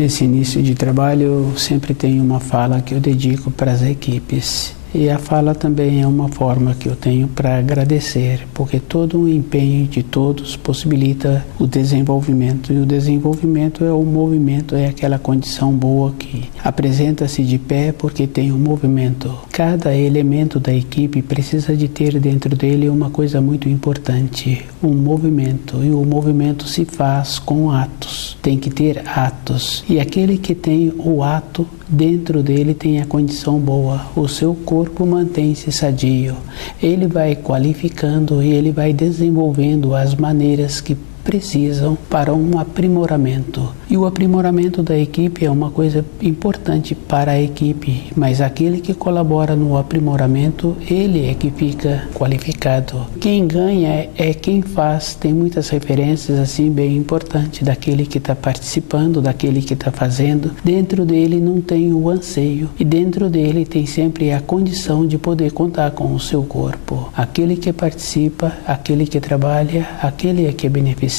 Nesse início de trabalho, eu sempre tenho uma fala que eu dedico para as equipes. E a fala também é uma forma que eu tenho para agradecer, porque todo o empenho de todos possibilita o desenvolvimento. E o desenvolvimento é o movimento, é aquela condição boa que apresenta-se de pé porque tem um movimento. Cada elemento da equipe precisa de ter dentro dele uma coisa muito importante, um movimento. E o movimento se faz com atos, tem que ter atos. E aquele que tem o ato, dentro dele tem a condição boa, o seu corpo mantém-se sadio, ele vai qualificando e ele vai desenvolvendo as maneiras que precisam para um aprimoramento. E o aprimoramento da equipe é uma coisa importante para a equipe, mas aquele que colabora no aprimoramento, ele é que fica qualificado. Quem ganha é quem faz. Tem muitas referências assim bem importantes daquele que está participando, daquele que está fazendo. Dentro dele não tem o anseio e dentro dele tem sempre a condição de poder contar com o seu corpo. Aquele que participa, aquele que trabalha, aquele é que é beneficiado.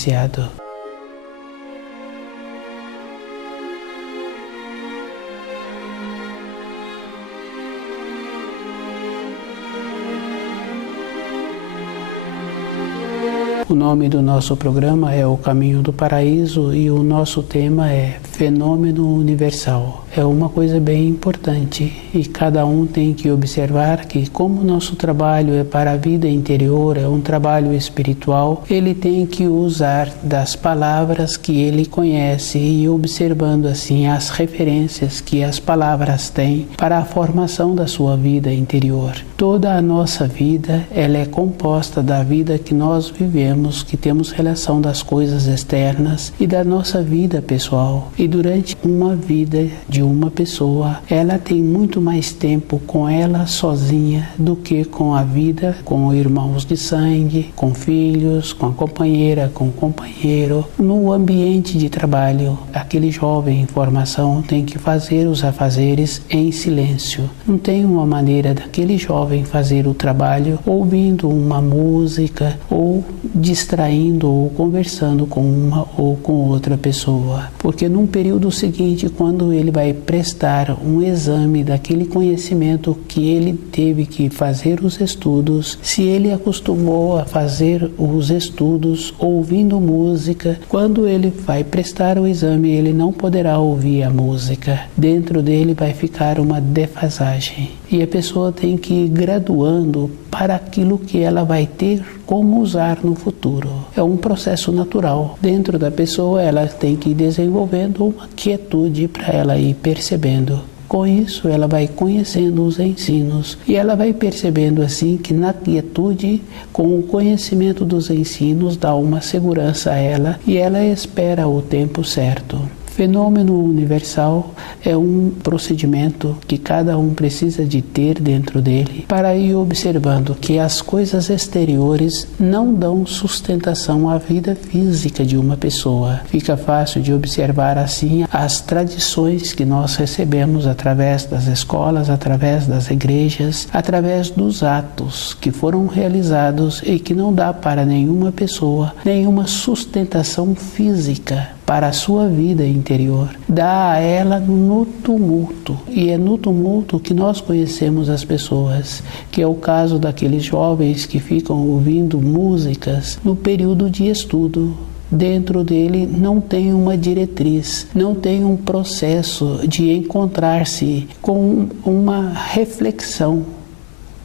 O nome do nosso programa é O Caminho do Paraíso e o nosso tema é Fenômeno Universal. É uma coisa bem importante e cada um tem que observar que como o nosso trabalho é para a vida interior, é um trabalho espiritual, ele tem que usar das palavras que ele conhece e observando assim as referências que as palavras têm para a formação da sua vida interior. Toda a nossa vida, ela é composta da vida que nós vivemos, que temos relação das coisas externas e da nossa vida pessoal. E durante uma vida de uma pessoa, ela tem muito mais tempo com ela sozinha do que com a vida, com irmãos de sangue, com filhos, com a companheira, com o companheiro. No ambiente de trabalho, aquele jovem em formação tem que fazer os afazeres em silêncio. Não tem uma maneira daquele jovem fazer o trabalho ouvindo uma música ou distraindo ou conversando com uma ou com outra pessoa. Porque num período seguinte, quando ele vai prestar um exame daquele conhecimento que ele teve que fazer os estudos, se ele acostumou a fazer os estudos ouvindo música, quando ele vai prestar o exame, ele não poderá ouvir a música. Dentro dele vai ficar uma defasagem. E a pessoa tem que ir graduando para aquilo que ela vai ter como usar no futuro. É um processo natural. Dentro da pessoa, ela tem que ir desenvolvendo uma quietude para ela ir percebendo. Com isso, ela vai conhecendo os ensinos e ela vai percebendo assim que na quietude, com o conhecimento dos ensinos, dá uma segurança a ela e ela espera o tempo certo. Fenômeno universal é um procedimento que cada um precisa de ter dentro dele para ir observando que as coisas exteriores não dão sustentação à vida física de uma pessoa. Fica fácil de observar assim as tradições que nós recebemos através das escolas, através das igrejas, através dos atos que foram realizados e que não dá para nenhuma pessoa nenhuma sustentação física para a sua vida interior. Dá a ela no tumulto. E é no tumulto que nós conhecemos as pessoas, que é o caso daqueles jovens que ficam ouvindo músicas no período de estudo. Dentro dele não tem uma diretriz, não tem um processo de encontrar-se com uma reflexão.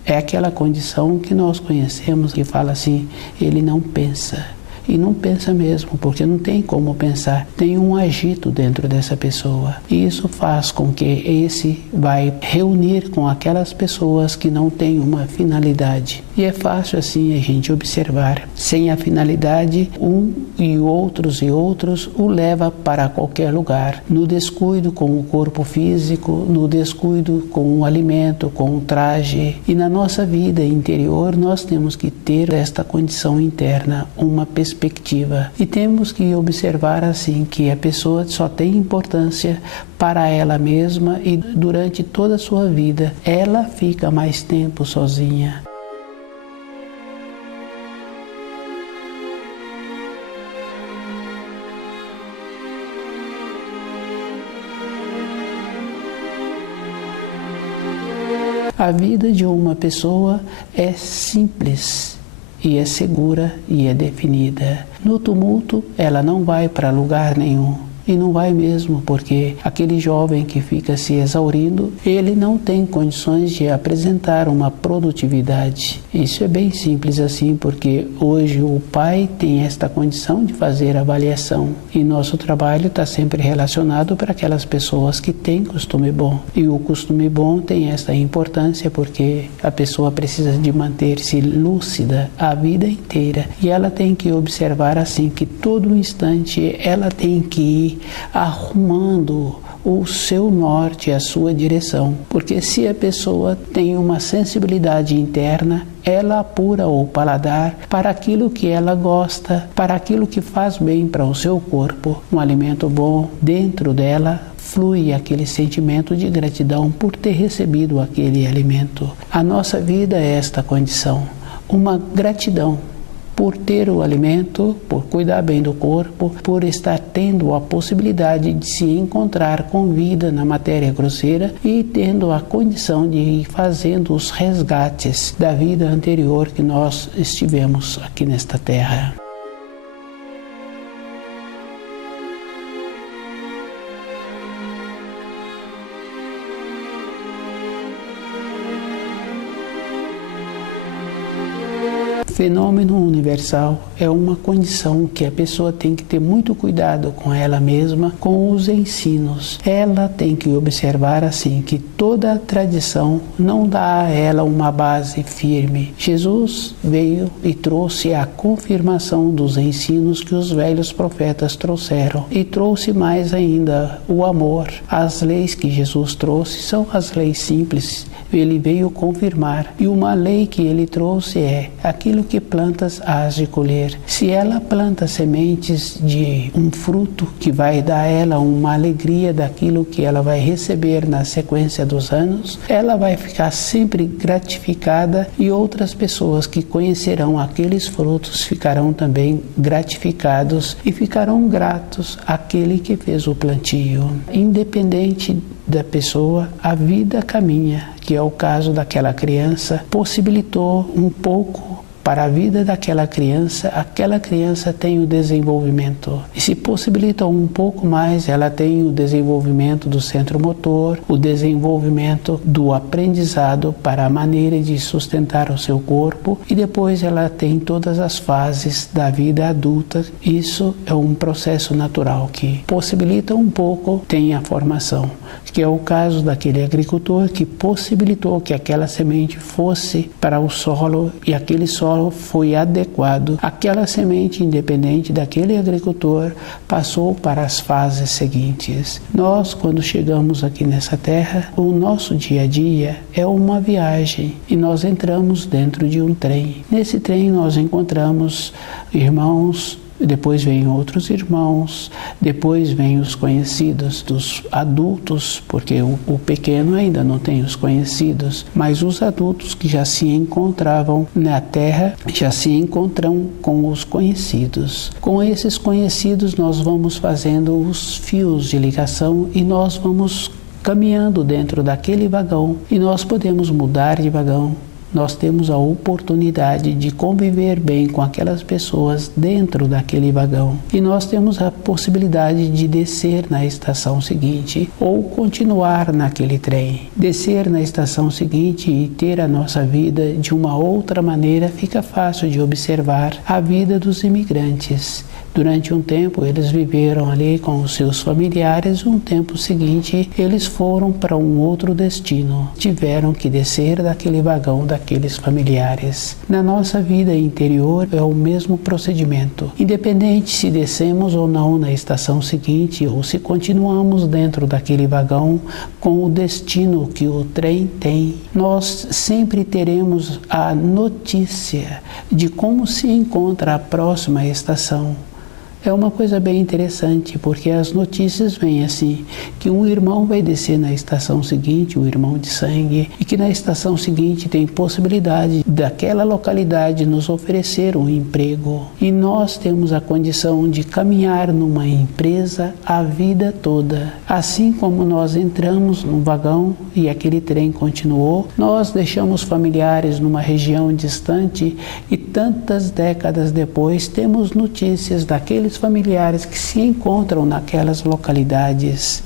É aquela condição que nós conhecemos que fala assim, ele não pensa. E não pensa mesmo, porque não tem como pensar. Tem um agito dentro dessa pessoa. E isso faz com que esse vai reunir com aquelas pessoas que não têm uma finalidade. E é fácil assim a gente observar. Sem a finalidade, um e outros o leva para qualquer lugar. No descuido com o corpo físico, no descuido com o alimento, com o traje. E na nossa vida interior, nós temos que ter esta condição interna, uma perspectiva. E temos que observar assim que a pessoa só tem importância para ela mesma e durante toda a sua vida ela fica mais tempo sozinha. A vida de uma pessoa é simples e é segura e é definida. No tumulto, ela não vai para lugar nenhum. E não vai mesmo, porque aquele jovem que fica se exaurindo, ele não tem condições de apresentar uma produtividade. Isso é bem simples assim, porque hoje o pai tem esta condição de fazer avaliação. E nosso trabalho está sempre relacionado para aquelas pessoas que têm costume bom. E o costume bom tem esta importância, porque a pessoa precisa de manter-se lúcida a vida inteira. E ela tem que observar assim, que todo instante ela tem que ir arrumando o seu norte, a sua direção. Porque se a pessoa tem uma sensibilidade interna, ela apura o paladar para aquilo que ela gosta, para aquilo que faz bem para o seu corpo. Um alimento bom dentro dela flui aquele sentimento de gratidão por ter recebido aquele alimento. A nossa vida é esta condição, uma gratidão por ter o alimento, por cuidar bem do corpo, por estar tendo a possibilidade de se encontrar com vida na matéria grosseira e tendo a condição de ir fazendo os resgates da vida anterior que nós estivemos aqui nesta terra. Fenômeno universal é uma condição que a pessoa tem que ter muito cuidado com ela mesma, com os ensinos. Ela tem que observar assim que toda a tradição não dá a ela uma base firme. Jesus veio e trouxe a confirmação dos ensinos que os velhos profetas trouxeram e trouxe mais ainda o amor. As leis que Jesus trouxe são as leis simples. Ele veio confirmar, e uma lei que ele trouxe é: aquilo que plantas hás de colher. Se ela planta sementes de um fruto que vai dar a ela uma alegria daquilo que ela vai receber na sequência dos anos, ela vai ficar sempre gratificada, e outras pessoas que conhecerão aqueles frutos ficarão também gratificados e ficarão gratos àquele que fez o plantio. Independente da pessoa, a vida caminha, que é o caso daquela criança, possibilitou um pouco para a vida daquela criança. Aquela criança tem o desenvolvimento. E se possibilita um pouco mais, ela tem o desenvolvimento do centro motor, o desenvolvimento do aprendizado para a maneira de sustentar o seu corpo, e depois ela tem todas as fases da vida adulta. Isso é um processo natural que possibilita um pouco, tem a formação, que é o caso daquele agricultor que possibilitou que aquela semente fosse para o solo, e aquele solo foi adequado. Aquela semente, independente daquele agricultor, passou para as fases seguintes. Nós, quando chegamos aqui nessa terra, o nosso dia a dia é uma viagem, e nós entramos dentro de um trem. Nesse trem nós encontramos irmãos, depois vêm outros irmãos, depois vêm os conhecidos dos adultos, porque o pequeno ainda não tem os conhecidos, mas os adultos que já se encontravam na terra já se encontram com os conhecidos. Com esses conhecidos nós vamos fazendo os fios de ligação, e nós vamos caminhando dentro daquele vagão, e nós podemos mudar de vagão. Nós temos a oportunidade de conviver bem com aquelas pessoas dentro daquele vagão. E nós temos a possibilidade de descer na estação seguinte ou continuar naquele trem. Descer na estação seguinte e ter a nossa vida de uma outra maneira, fica fácil de observar a vida dos imigrantes. Durante um tempo eles viveram ali com os seus familiares, um tempo seguinte eles foram para um outro destino. Tiveram que descer daquele vagão daqueles familiares. Na nossa vida interior é o mesmo procedimento. Independente se descemos ou não na estação seguinte, ou se continuamos dentro daquele vagão com o destino que o trem tem, nós sempre teremos a notícia de como se encontra a próxima estação. É uma coisa bem interessante, porque as notícias vêm assim, que um irmão vai descer na estação seguinte, um irmão de sangue, e que na estação seguinte tem possibilidade daquela localidade nos oferecer um emprego. E nós temos a condição de caminhar numa empresa a vida toda. Assim como nós entramos num vagão e aquele trem continuou, nós deixamos familiares numa região distante e tantas décadas depois temos notícias daqueles familiares que se encontram naquelas localidades.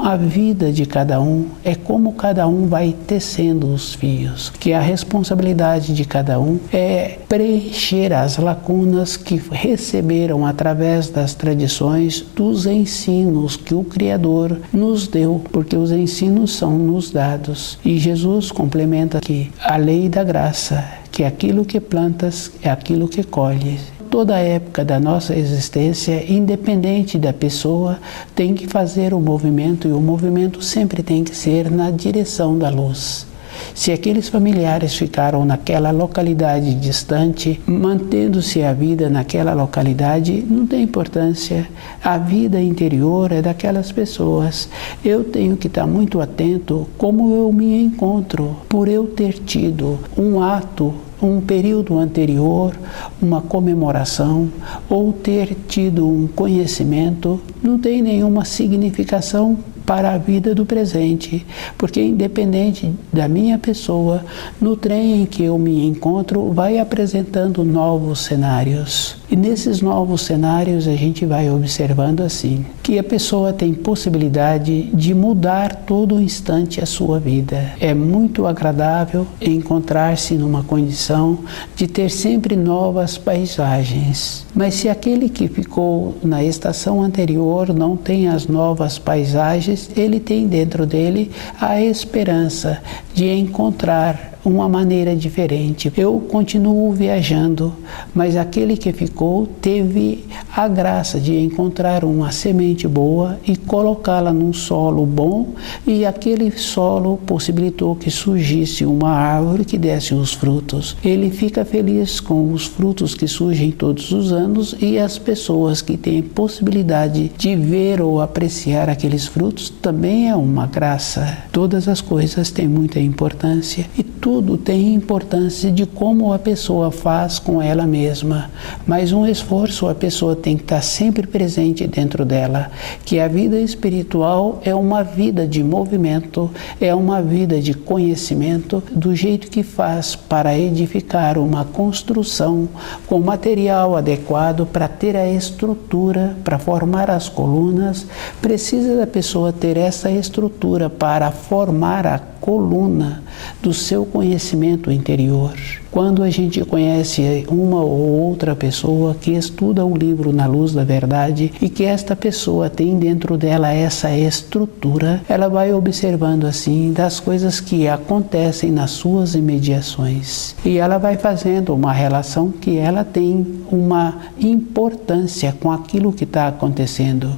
A vida de cada um é como cada um vai tecendo os fios, que a responsabilidade de cada um é preencher as lacunas que receberam através das tradições, dos ensinos que o Criador nos deu, porque os ensinos são nos dados. E Jesus complementa aqui a lei da graça, que aquilo que plantas é aquilo que colhes. Toda a época da nossa existência, independente da pessoa, tem que fazer o movimento e o movimento sempre tem que ser na direção da luz. Se aqueles familiares ficaram naquela localidade distante, mantendo-se a vida naquela localidade, não tem importância. A vida interior é daquelas pessoas. Eu tenho que estar muito atento como eu me encontro, por eu ter tido um ato, um período anterior, uma comemoração, ou ter tido um conhecimento, não tem nenhuma significação para a vida do presente, porque independente da minha pessoa, no trem em que eu me encontro, vai apresentando novos cenários. E nesses novos cenários a gente vai observando assim, que a pessoa tem possibilidade de mudar todo instante a sua vida. É muito agradável encontrar-se numa condição de ter sempre novas paisagens. Mas se aquele que ficou na estação anterior não tem as novas paisagens, ele tem dentro dele a esperança de encontrar uma maneira diferente. Eu continuo viajando, mas aquele que ficou teve a graça de encontrar uma semente boa e colocá-la num solo bom, e aquele solo possibilitou que surgisse uma árvore que desse os frutos. Ele fica feliz com os frutos que surgem todos os anos, e as pessoas que têm possibilidade de ver ou apreciar aqueles frutos também é uma graça. Todas as coisas têm muita importância e tudo tem importância de como a pessoa faz com ela mesma, mas um esforço a pessoa tem que estar sempre presente dentro dela, que a vida espiritual é uma vida de movimento, é uma vida de conhecimento, do jeito que faz para edificar uma construção com material adequado para ter a estrutura, para formar as colunas, precisa da pessoa ter essa estrutura para formar a coluna do seu conhecimento interior. Quando a gente conhece uma ou outra pessoa que estuda o livro Na Luz da Verdade e que esta pessoa tem dentro dela essa estrutura, ela vai observando assim das coisas que acontecem nas suas imediações. E ela vai fazendo uma relação que ela tem uma importância com aquilo que está acontecendo.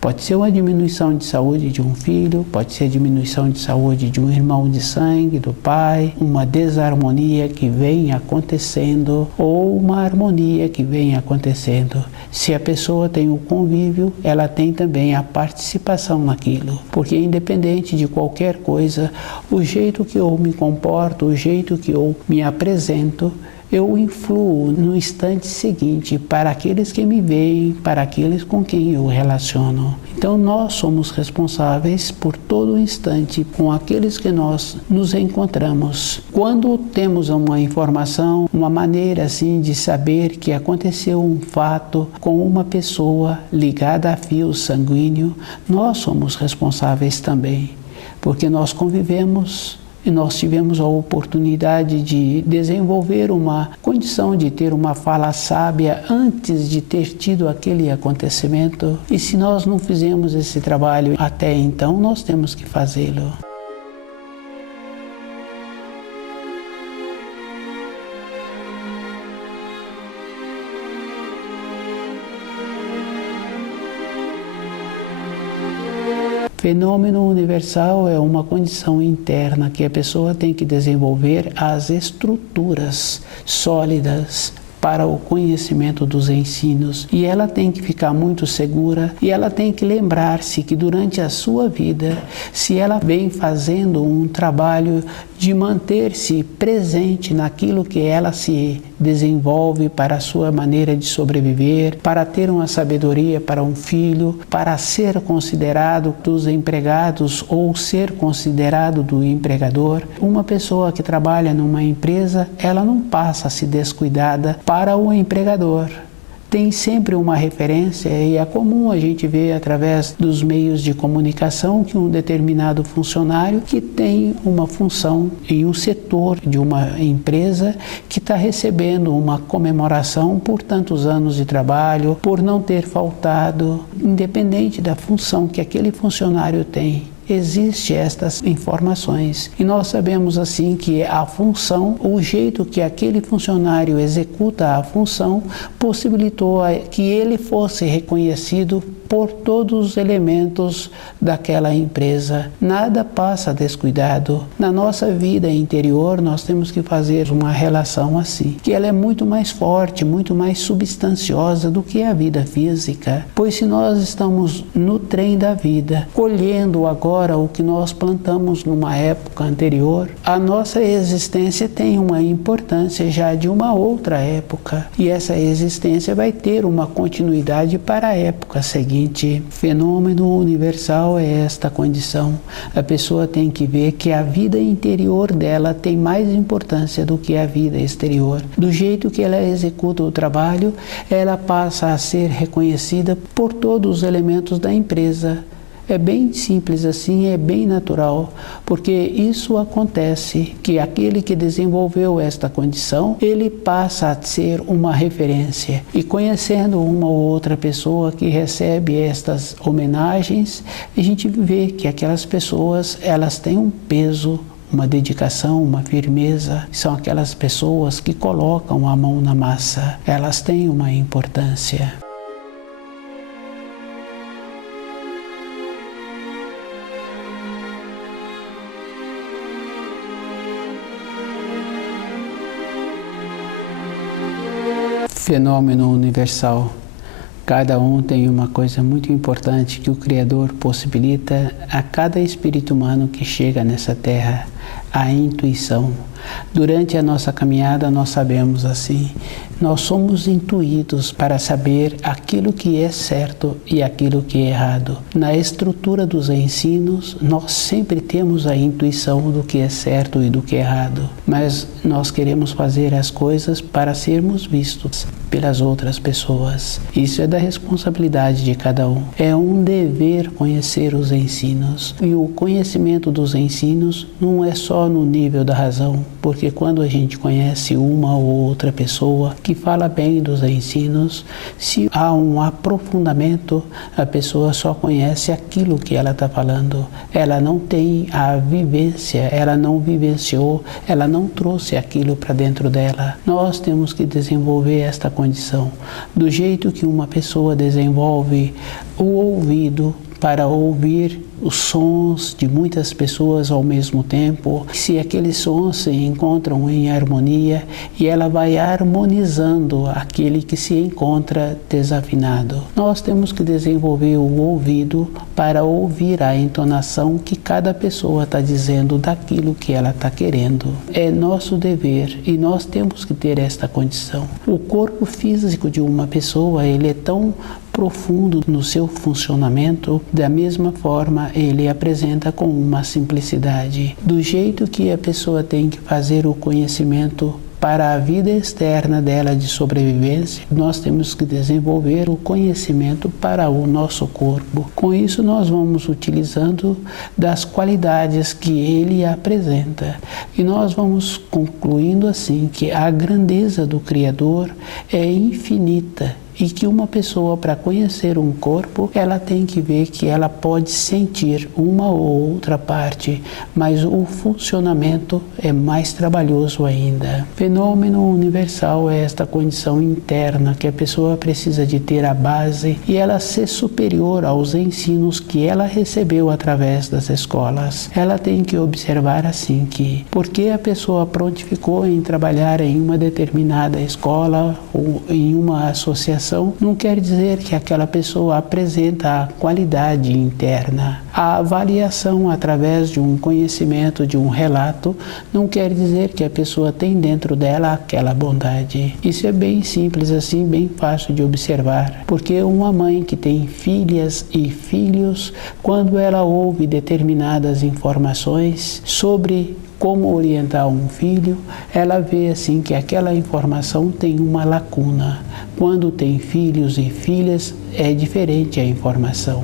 Pode ser uma diminuição de saúde de um filho, pode ser diminuição de saúde de um irmão de sangue, do pai, uma desarmonia que vem acontecendo ou uma harmonia que vem acontecendo. Se a pessoa tem o convívio, ela tem também a participação naquilo, porque independente de qualquer coisa, o jeito que eu me comporto, o jeito que eu me apresento, eu influo no instante seguinte para aqueles que me veem, para aqueles com quem eu relaciono. Então nós somos responsáveis por todo instante com aqueles que nós nos encontramos. Quando temos uma informação, uma maneira assim de saber que aconteceu um fato com uma pessoa ligada a fio sanguíneo, nós somos responsáveis também, porque nós convivemos e nós tivemos a oportunidade de desenvolver uma condição de ter uma fala sábia antes de ter tido aquele acontecimento. E se nós não fizemos esse trabalho até então, nós temos que fazê-lo. Fenômeno universal é uma condição interna que a pessoa tem que desenvolver as estruturas sólidas para o conhecimento dos ensinos, e ela tem que ficar muito segura, e ela tem que lembrar-se que durante a sua vida, se ela vem fazendo um trabalho de manter-se presente naquilo que ela se desenvolve para a sua maneira de sobreviver, para ter uma sabedoria para um filho, para ser considerado dos empregados ou ser considerado do empregador. Uma pessoa que trabalha numa empresa, ela não passa a se descuidada para o empregador. Tem sempre uma referência, e é comum a gente ver através dos meios de comunicação que um determinado funcionário que tem uma função em um setor de uma empresa que está recebendo uma comemoração por tantos anos de trabalho, por não ter faltado, independente da função que aquele funcionário tem. Existem estas informações e nós sabemos assim que a função, o jeito que aquele funcionário executa a função, possibilitou que ele fosse reconhecido por todos os elementos daquela empresa. Nada passa descuidado. Na nossa vida interior, nós temos que fazer uma relação assim, que ela é muito mais forte, muito mais substanciosa do que a vida física. Pois se nós estamos no trem da vida, colhendo agora o que nós plantamos numa época anterior, a nossa existência tem uma importância já de uma outra época, e essa existência vai ter uma continuidade para a época seguinte. Fenômeno universal é esta condição. A pessoa tem que ver que a vida interior dela tem mais importância do que a vida exterior. Do jeito que ela executa o trabalho, ela passa a ser reconhecida por todos os elementos da empresa. É bem simples assim, é bem natural, porque isso acontece, que aquele que desenvolveu esta condição, ele passa a ser uma referência. E conhecendo uma ou outra pessoa que recebe estas homenagens, a gente vê que aquelas pessoas, elas têm um peso, uma dedicação, uma firmeza. São aquelas pessoas que colocam a mão na massa. Elas têm uma importância. Fenômeno universal. Cada um tem uma coisa muito importante que o Criador possibilita a cada espírito humano que chega nessa terra, a intuição. Durante a nossa caminhada nós sabemos assim, nós somos intuídos para saber aquilo que é certo e aquilo que é errado. Na estrutura dos ensinos, nós sempre temos a intuição do que é certo e do que é errado, mas nós queremos fazer as coisas para sermos vistos pelas outras pessoas. Isso é da responsabilidade de cada um. É um dever conhecer os ensinos. E o conhecimento dos ensinos não é só no nível da razão, porque quando a gente conhece uma ou outra pessoa que fala bem dos ensinos, se há um aprofundamento, a pessoa só conhece aquilo que ela está falando. Ela não tem a vivência, ela não vivenciou, ela não trouxe aquilo para dentro dela. Nós temos que desenvolver esta condição. Do jeito que uma pessoa desenvolve o ouvido para ouvir os sons de muitas pessoas ao mesmo tempo, se aqueles sons se encontram em harmonia, e ela vai harmonizando aquele que se encontra desafinado. Nós temos que desenvolver o ouvido para ouvir a entonação que cada pessoa está dizendo daquilo que ela está querendo. É nosso dever e nós temos que ter esta condição. O corpo físico de uma pessoa, ele é tão profundo no seu funcionamento, da mesma forma ele apresenta com uma simplicidade. Do jeito que a pessoa tem que fazer o conhecimento para a vida externa dela de sobrevivência, nós temos que desenvolver o conhecimento para o nosso corpo. Com isso nós vamos utilizando das qualidades que ele apresenta. E nós vamos concluindo assim que a grandeza do Criador é infinita e que uma pessoa, para conhecer um corpo, ela tem que ver que ela pode sentir uma ou outra parte, mas o funcionamento é mais trabalhoso ainda. Fenômeno universal é esta condição interna que a pessoa precisa de ter a base e ela ser superior aos ensinos que ela recebeu através das escolas. Ela tem que observar assim que, porque a pessoa prontificou em trabalhar em uma determinada escola ou em uma associação, não quer dizer que aquela pessoa apresenta a qualidade interna. A avaliação através de um conhecimento, de um relato, não quer dizer que a pessoa tem dentro dela aquela bondade. Isso é bem simples assim, bem fácil de observar, porque uma mãe que tem filhas e filhos, quando ela ouve determinadas informações sobre como orientar um filho, ela vê assim que aquela informação tem uma lacuna. Quando tem filhos e filhas, é diferente a informação.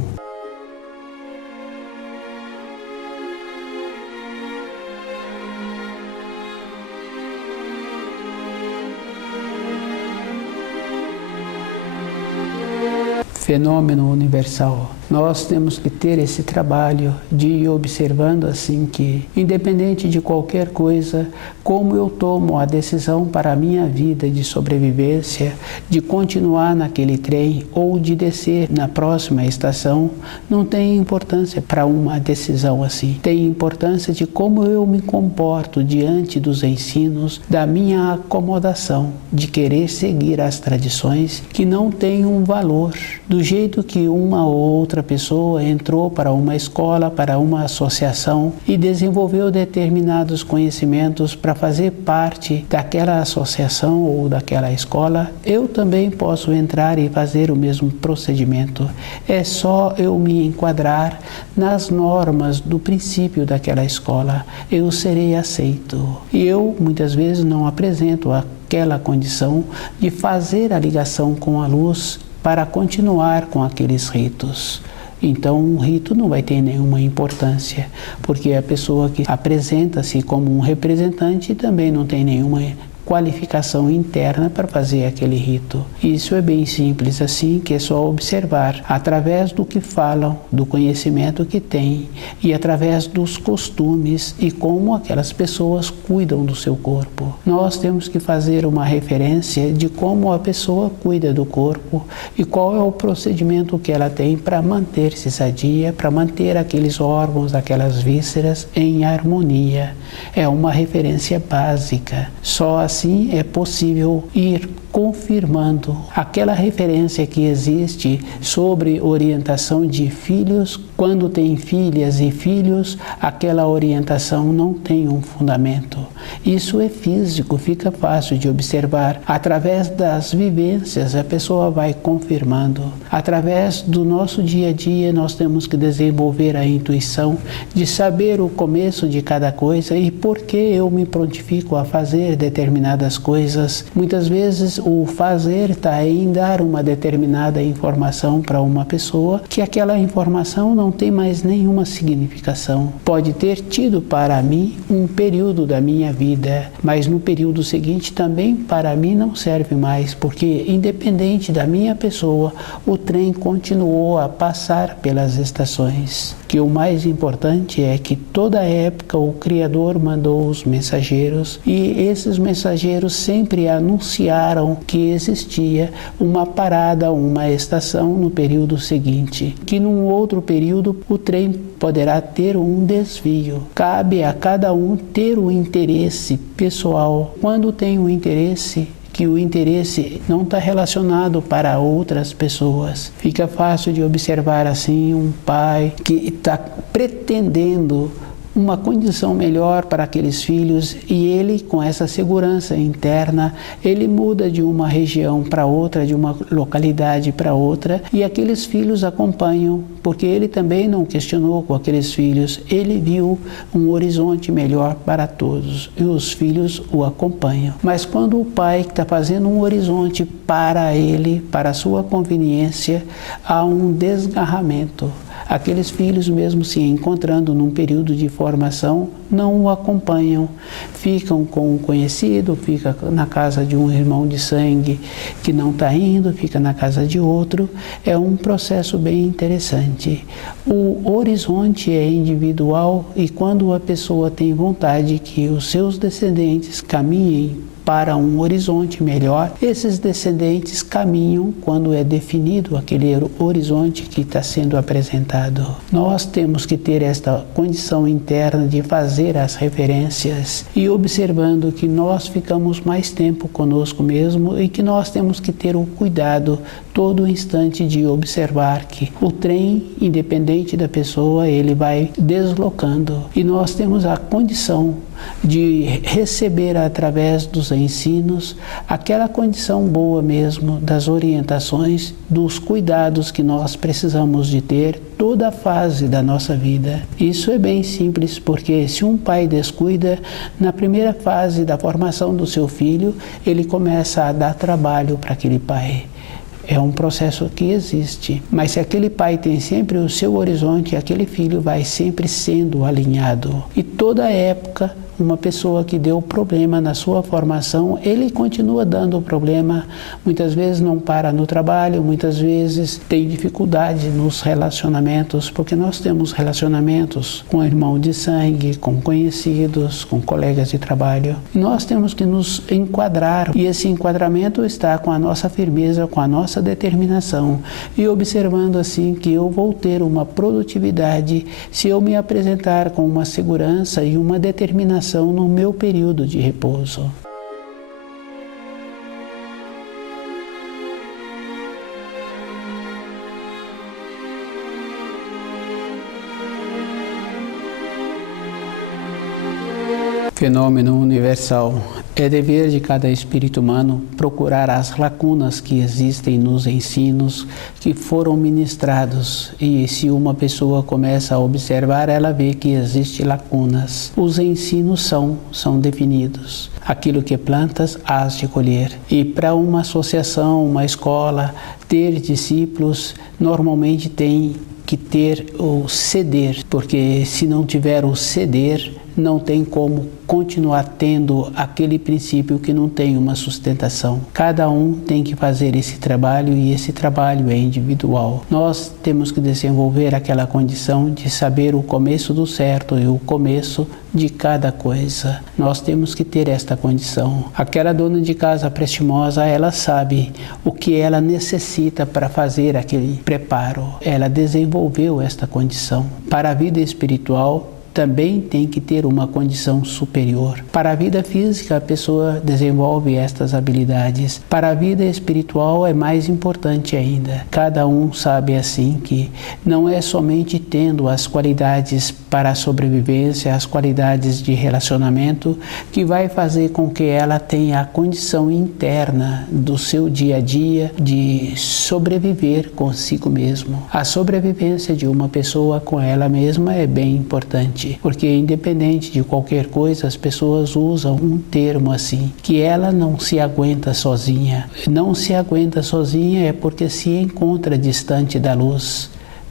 Fenômeno universal. Nós temos que ter esse trabalho de ir observando assim que, independente de qualquer coisa, como eu tomo a decisão para a minha vida de sobrevivência, de continuar naquele trem ou de descer na próxima estação, não tem importância para uma decisão assim. Tem importância de como eu me comporto diante dos ensinos, da minha acomodação, de querer seguir as tradições que não têm um valor, do jeito que uma ou outra pessoa entrou para uma escola, para uma associação e desenvolveu determinados conhecimentos para fazer parte daquela associação ou daquela escola, eu também posso entrar e fazer o mesmo procedimento. É só eu me enquadrar nas normas do princípio daquela escola, eu serei aceito. E eu muitas vezes não apresento aquela condição de fazer a ligação com a luz para continuar com aqueles ritos. Então, um rito não vai ter nenhuma importância, porque a pessoa que apresenta-se como um representante também não tem nenhuma qualificação interna para fazer aquele rito. Isso é bem simples assim, que é só observar através do que falam, do conhecimento que têm e através dos costumes e como aquelas pessoas cuidam do seu corpo. Nós temos que fazer uma referência de como a pessoa cuida do corpo e qual é o procedimento que ela tem para manter-se sadia, para manter aqueles órgãos, aquelas vísceras em harmonia. É uma referência básica. Só assim é possível ir confirmando aquela referência que existe sobre orientação de filhos. Quando tem filhas e filhos, aquela orientação não tem um fundamento. Isso é físico, fica fácil de observar. Através das vivências, a pessoa vai confirmando. Através do nosso dia a dia, nós temos que desenvolver a intuição de saber o começo de cada coisa e por que eu me prontifico a fazer determinadas coisas. Muitas vezes o fazer está em dar uma determinada informação para uma pessoa que aquela informação não tem mais nenhuma significação. Pode ter tido para mim um período da minha vida, mas no período seguinte também para mim não serve mais, porque independente da minha pessoa, o trem continuou a passar pelas estações. Que o mais importante é que toda época o Criador mandou os mensageiros e esses mensageiros sempre anunciaram que existia uma parada, uma estação no período seguinte, que num outro período o trem poderá ter um desvio. Cabe a cada um ter o interesse pessoal. Quando tem o interesse, que o interesse não está relacionado para outras pessoas. Fica fácil de observar assim um pai que está pretendendo uma condição melhor para aqueles filhos e ele, com essa segurança interna, ele muda de uma região para outra, de uma localidade para outra e aqueles filhos acompanham, porque ele também não questionou com aqueles filhos, ele viu um horizonte melhor para todos e os filhos o acompanham. Mas quando o pai está fazendo um horizonte para ele, para a sua conveniência, há um desgarramento. Aqueles filhos, mesmo se encontrando num período de formação, não o acompanham, ficam com um conhecido, fica na casa de um irmão de sangue que não está indo, fica na casa de outro. É um processo bem interessante. O horizonte é individual e quando a pessoa tem vontade que os seus descendentes caminhem para um horizonte melhor, esses descendentes caminham quando é definido aquele horizonte que está sendo apresentado. Nós temos que ter esta condição interna de fazer as referências e observando que nós ficamos mais tempo conosco mesmo e que nós temos que ter o cuidado todo instante de observar que o trem, independente da pessoa, ele vai deslocando e nós temos a condição de receber através dos ensinos aquela condição boa mesmo das orientações, dos cuidados que nós precisamos de ter toda a fase da nossa vida. Isso é bem simples, porque se um pai descuida, na primeira fase da formação do seu filho, ele começa a dar trabalho para aquele pai. É um processo que existe, mas se aquele pai tem sempre o seu horizonte, aquele filho vai sempre sendo alinhado. E toda época, uma pessoa que deu problema na sua formação, ele continua dando problema, muitas vezes não para no trabalho, muitas vezes tem dificuldade nos relacionamentos, porque nós temos relacionamentos com irmão de sangue, com conhecidos, com colegas de trabalho. E nós temos que nos enquadrar, e esse enquadramento está com a nossa firmeza, com a nossa determinação, e observando assim que eu vou ter uma produtividade se eu me apresentar com uma segurança e uma determinação no meu período de repouso. Fenômeno universal. É dever de cada espírito humano procurar as lacunas que existem nos ensinos que foram ministrados. E se uma pessoa começa a observar, ela vê que existem lacunas. Os ensinos são definidos. Aquilo que plantas, hás de colher. E para uma associação, uma escola, ter discípulos, normalmente tem que ter o ceder, porque se não tiver o ceder, não tem como continuar tendo aquele princípio que não tem uma sustentação. Cada um tem que fazer esse trabalho e esse trabalho é individual. Nós temos que desenvolver aquela condição de saber o começo do certo e o começo de cada coisa. Nós temos que ter esta condição. Aquela dona de casa prestimosa, ela sabe o que ela necessita para fazer aquele preparo. Ela desenvolveu esta condição. Para a vida espiritual, também tem que ter uma condição superior. Para a vida física, a pessoa desenvolve estas habilidades. Para a vida espiritual é mais importante ainda. Cada um sabe assim que não é somente tendo as qualidades para a sobrevivência, as qualidades de relacionamento, que vai fazer com que ela tenha a condição interna do seu dia a dia de sobreviver consigo mesmo. A sobrevivência de uma pessoa com ela mesma é bem importante. Porque independente de qualquer coisa, as pessoas usam um termo assim, que ela não se aguenta sozinha. Não se aguenta sozinha é porque se encontra distante da luz.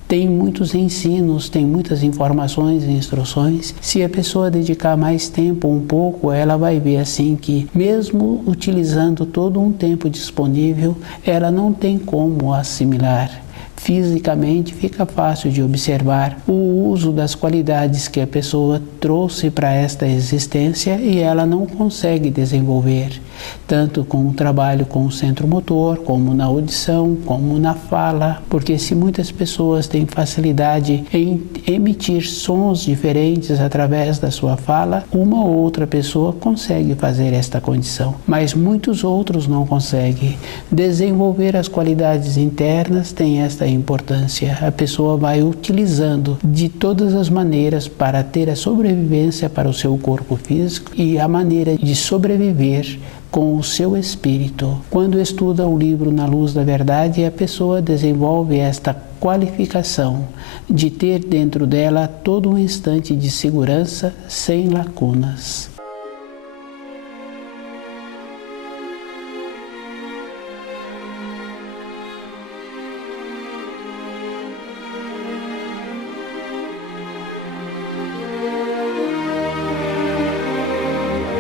Tem muitos ensinos, tem muitas informações e instruções. Se a pessoa dedicar mais tempo, um pouco, ela vai ver assim que, mesmo utilizando todo um tempo disponível, ela não tem como assimilar. Fisicamente fica fácil de observar o uso das qualidades que a pessoa trouxe para esta existência e ela não consegue desenvolver, tanto com o trabalho com o centro motor, como na audição, como na fala, porque se muitas pessoas têm facilidade em emitir sons diferentes através da sua fala, uma ou outra pessoa consegue fazer esta condição, mas muitos outros não conseguem. Desenvolver as qualidades internas tem esta importância. A pessoa vai utilizando de todas as maneiras para ter a sobrevivência para o seu corpo físico e a maneira de sobreviver com o seu espírito. Quando estuda o livro Na Luz da Verdade, a pessoa desenvolve esta qualificação de ter dentro dela todo um instante de segurança sem lacunas.